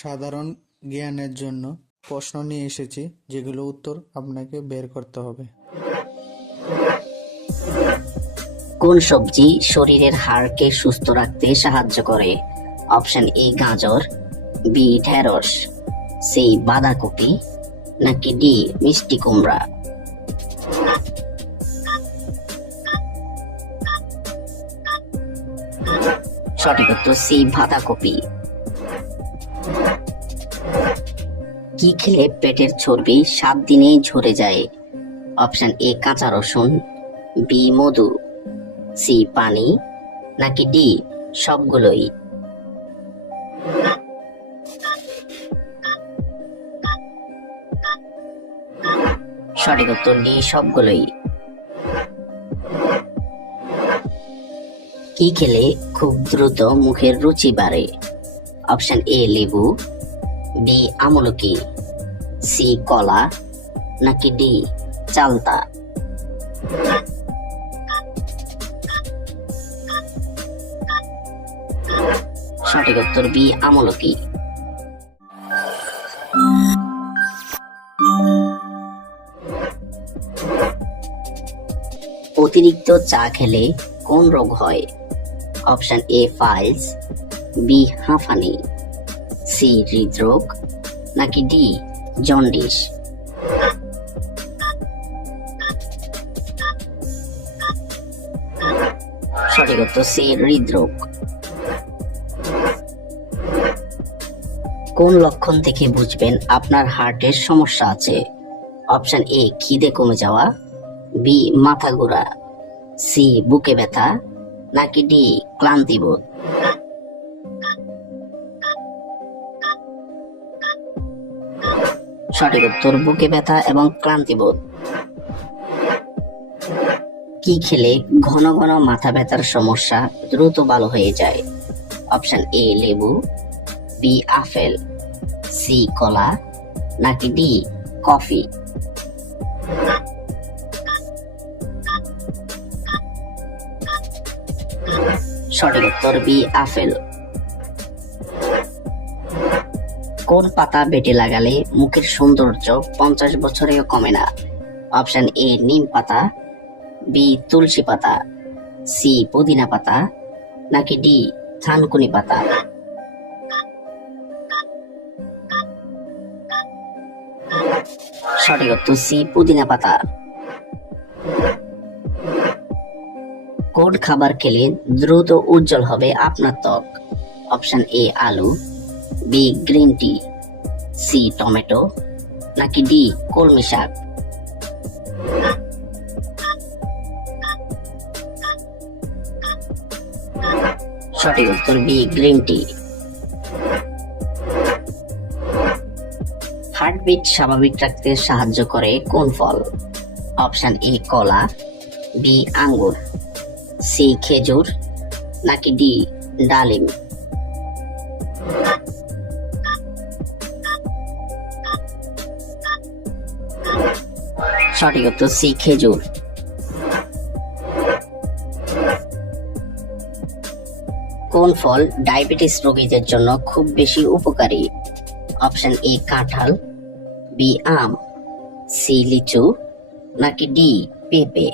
সাধারণ জ্ঞানের জন্য প্রশ্ন নিয়ে এসেছি, যেগুলো উত্তর আপনাকে বের করতে হবে। কোন সবজি শরীরের হাড়কে সুস্থ রাখতে সাহায্য করে? অপশন এ গাজর, বি ঢেঁড়স, সি বাঁধাকপি, নাকি ডি মিষ্টি কুমড়া। সঠিক উত্তর সি বাঁধাকপি। কি খেলে পেটের চর্বি 7 দিনেই ঝরে যায়? অপশন এ কাঁচা রসুন, বি মধু, সি পানি, নাকি ডি সবগুলোই। সঠিক উত্তর ডি সবগুলোই। কি খেলে খুব দ্রুত মুখের রুচি বাড়ে? অপশন এ লেবু, বি আমলকি, সি কলা, নাকি ডি চালতা। সঠিক উত্তর বি আমলকি। অতিরিক্ত চা খেলে কোন রোগ হয়? অপশন এ ফাইলস, বি হাঁফানি, সি হৃদরোগ, নাকি ডি জন্ডিস। সঠিক উত্তর সি হৃদরোগ। কোন লক্ষণ থেকে বুঝবেন আপনার হার্টের সমস্যা আছে? অপশন এ খিদে কমে যাওয়া, বি মাথা ঘোরা, সি বুকে ব্যথা, নাকি ডি ক্লান্তি বোধ। সঠিক উত্তর বুকে ব্যথা এবং ক্লান্তি বোধ। কি খেলে ঘন ঘন মাথা ব্যথার সমস্যা দ্রুত ভালো হয়ে যায়? অপশন এ লেবু, বি আপেল, সি কলা, নাকি ডি কফি। সঠিক উত্তর বি আপেল। কোন পাতা বেটে লাগালে মুখের সৌন্দর্য 50 বছরেও কমে না? অপশন এ নিম পাতা, বি তুলসী পাতা, সি পুদিনা পাতা, নাকি ডি থানকুনি পাতা। সঠিক উত্তর সি পুদিনা পাতা। কোন খাবার খেলে দ্রুত উজ্জ্বল হবে আপনার ত্বক? অপশন এ আলু, B green tea, C tomato, নাকি ডি কলমি শাক। সঠিক উত্তর বি গ্রিন টি। হার্টবিট স্বাভাবিক রাখতে সাহায্য করে কোন ফল? অপশন এ কলা, বি আঙ্গুর, সি খেজুর, নাকি ডি ডালিম। সঠিক উত্তর সি খেজুর। কোন ফল ডায়াবেটিস রোগীদের জন্য খুব বেশি উপকারী? অপশন এ কাঁঠাল, বি আম, সি লিচু, নাকি ডি পেঁপে।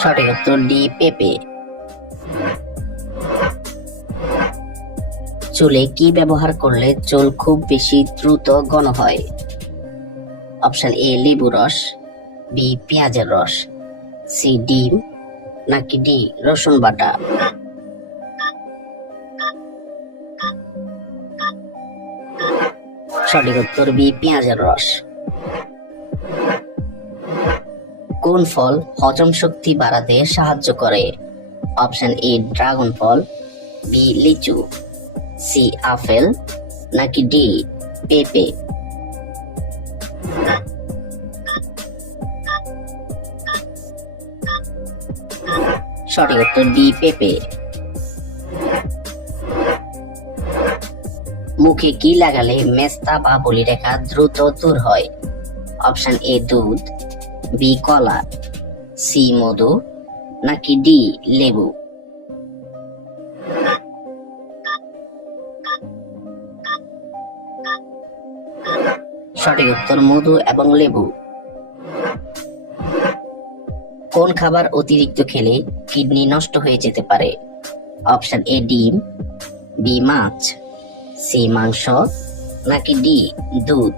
সঠিক উত্তর ডি পেঁপে। চুলে কি ব্যবহার করলে চুল খুব বেশি দ্রুত ঘন হয়? অপশন এ লেবু রস, বি পেঁয়াজের রস, সি ডিম, নাকি ডি রসুন বাটা। সঠিক উত্তর বি পেঁয়াজের রস। কোন ফল হজম শক্তি বাড়াতে সাহায্য করে? অপশন এ ড্রাগন ফল, বি লিচু, সি আপেল, নাকি ডি পেঁপে। সঠিক উত্তর ডি পেঁপে। মুখে কি লাগালে মেস্তা বা বলিরেখা দ্রুত দূর হয়? অপশন এ দুধ, বি কলা, সি মধু, নাকি ডি লেবু। সঠিক উত্তর মধু এবং লেবু। কোন খাবার অতিরিক্ত খেলে কিডনি নষ্ট হয়ে যেতে পারে? অপশন এ ডিম, বি মাছ, সি মাংস, নাকি ডি দুধ?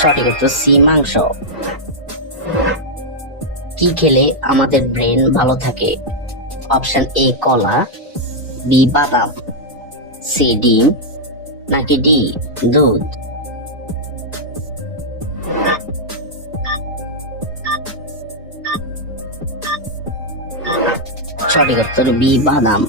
সঠিক উত্তর সি মাংস। কি খেলে আমাদের ব্রেন ভালো থাকে? অপশন এ কলা, বি বাদাম, সি ডিম, নাকি ডি দুধ? সঠিক উত্তর বি বাদাম।